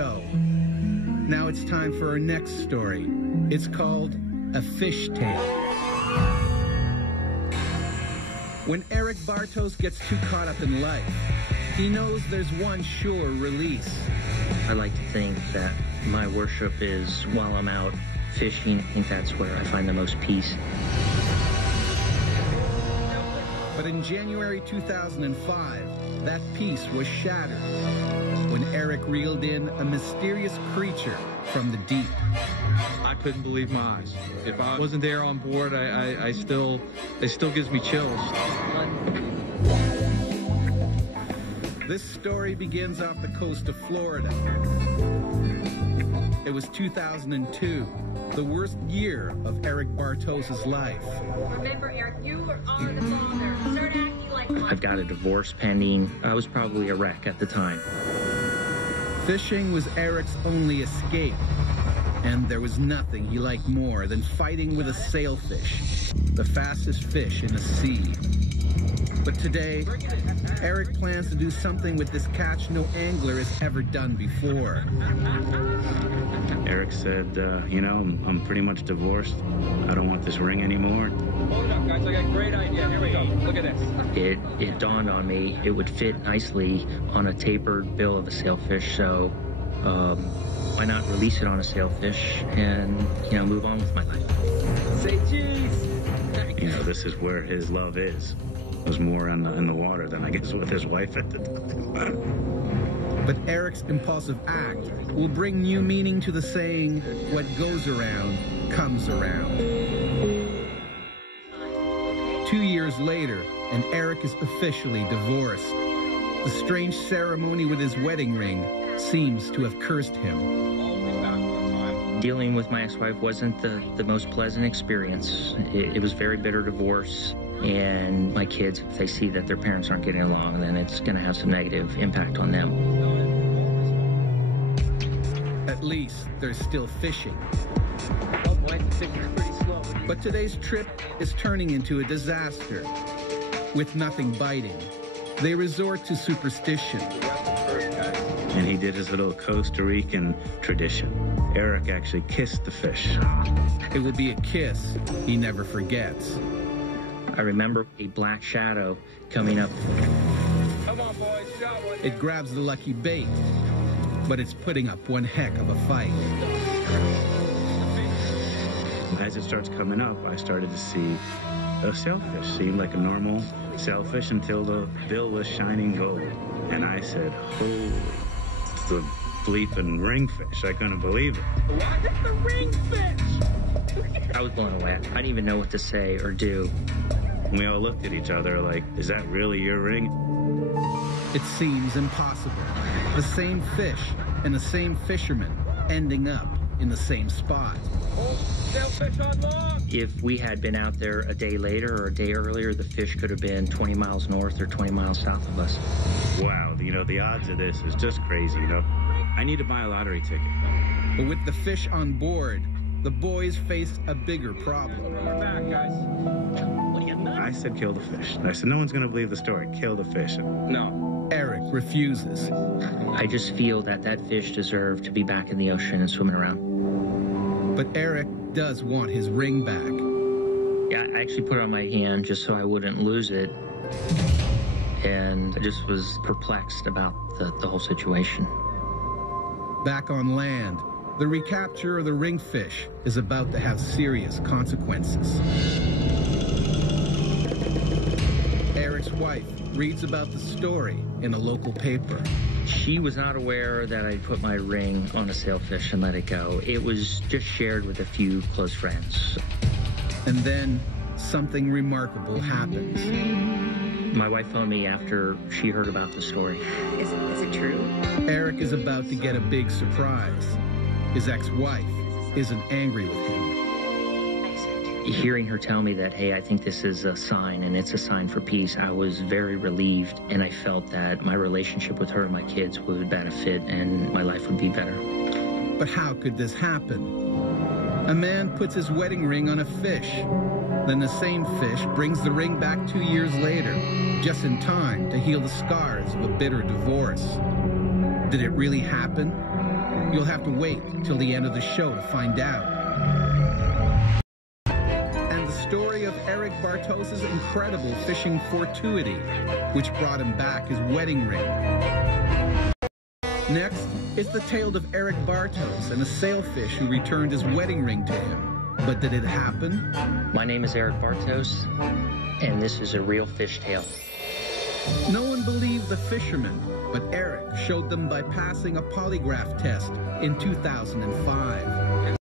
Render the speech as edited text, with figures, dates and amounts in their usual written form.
show. Now it's time for our next story. It's called A Fish Tale. When Eric Bartos gets too caught up in life, he knows there's one sure release. I like to think that my worship is while I'm out fishing. I think that's where I find the most peace. But in January 2005, that peace was shattered when Eric reeled in a mysterious creature from the deep. I couldn't believe my eyes. If I wasn't there on board, it still gives me chills. This story begins off the coast of Florida. It was 2002, the worst year of Eric Bartos' life. Remember, Eric, you are on the father. Start acting like one. I've got a divorce pending. I was probably a wreck at the time. Fishing was Eric's only escape, and there was nothing he liked more than fighting with a sailfish, the fastest fish in the sea. But today, Eric plans to do something with this catch no angler has ever done before. Eric said, you know, I'm pretty much divorced. I don't want this ring anymore. Hold up, guys. I got a great idea. Here we go. Look at this. It dawned on me it would fit nicely on a tapered bill of a sailfish, so why not release it on a sailfish and, you know, move on with my life. Say cheese. You know, this is where his love is. It was more in the water than I guess with his wife at the time. But Eric's impulsive act will bring new meaning to the saying, what goes around comes around. 2 years later, and Eric is officially divorced. The strange ceremony with his wedding ring seems to have cursed him. Dealing with my ex-wife wasn't the most pleasant experience. It was very bitter divorce. And my kids, if they see that their parents aren't getting along, then it's going to have some negative impact on them. At least there's still fishing. Oh boy, the fish is pretty slow. But today's trip is turning into a disaster. With nothing biting, they resort to superstition. And he did his little Costa Rican tradition. Eric actually kissed the fish. It will be a kiss he never forgets. I remember a black shadow coming up. Come on, boys, shot one. It grabs the lucky bait, but it's putting up one heck of a fight. As it starts coming up, I started to see a sailfish. Seemed like a normal sailfish until the bill was shining gold. And I said, holy, it's the bleeping ringfish. I couldn't believe it. What? It's the ringfish! I was blown away. I didn't even know what to say or do. We all looked at each other like, is that really your ring? It seems impossible. The same fish and the same fisherman ending up in the same spot. Oh, sailfish on board! If we had been out there a day later or a day earlier, the fish could have been 20 miles north or 20 miles south of us. Wow, you know, the odds of this is just crazy, you know. I need to buy a lottery ticket. But with the fish on board, the boys faced a bigger problem. We're back, guys. I said kill the fish. I said no one's going to believe the story. Kill the fish. No. Eric refuses. I just feel that that fish deserved to be back in the ocean and swimming around. But Eric does want his ring back. Yeah, I actually put it on my hand just so I wouldn't lose it. And I just was perplexed about the whole situation. Back on land, the recapture of the ringfish is about to have serious consequences. Eric's wife reads about the story in a local paper. She was not aware that I put my ring on a sailfish and let it go. It was just shared with a few close friends. And then something remarkable happens. My wife phoned me after she heard about the story. Is it true? Eric is about to get a big surprise. His ex-wife isn't angry with him. Hearing her tell me that, hey, I think this is a sign and it's a sign for peace, I was very relieved, and I felt that my relationship with her and my kids would benefit and my life would be better. But how could this happen? A man puts his wedding ring on a fish. Then the same fish brings the ring back 2 years later, just in time to heal the scars of a bitter divorce. Did it really happen? You'll have to wait till the end of the show to find out. And the story of Eric Bartos' incredible fishing fortuity, which brought him back his wedding ring. Next is the tale of Eric Bartos and a sailfish who returned his wedding ring to him. But did it happen? My name is Eric Bartos, and this is a real fish tale. No one believed the fisherman, but Eric showed them by passing a polygraph test in 2005.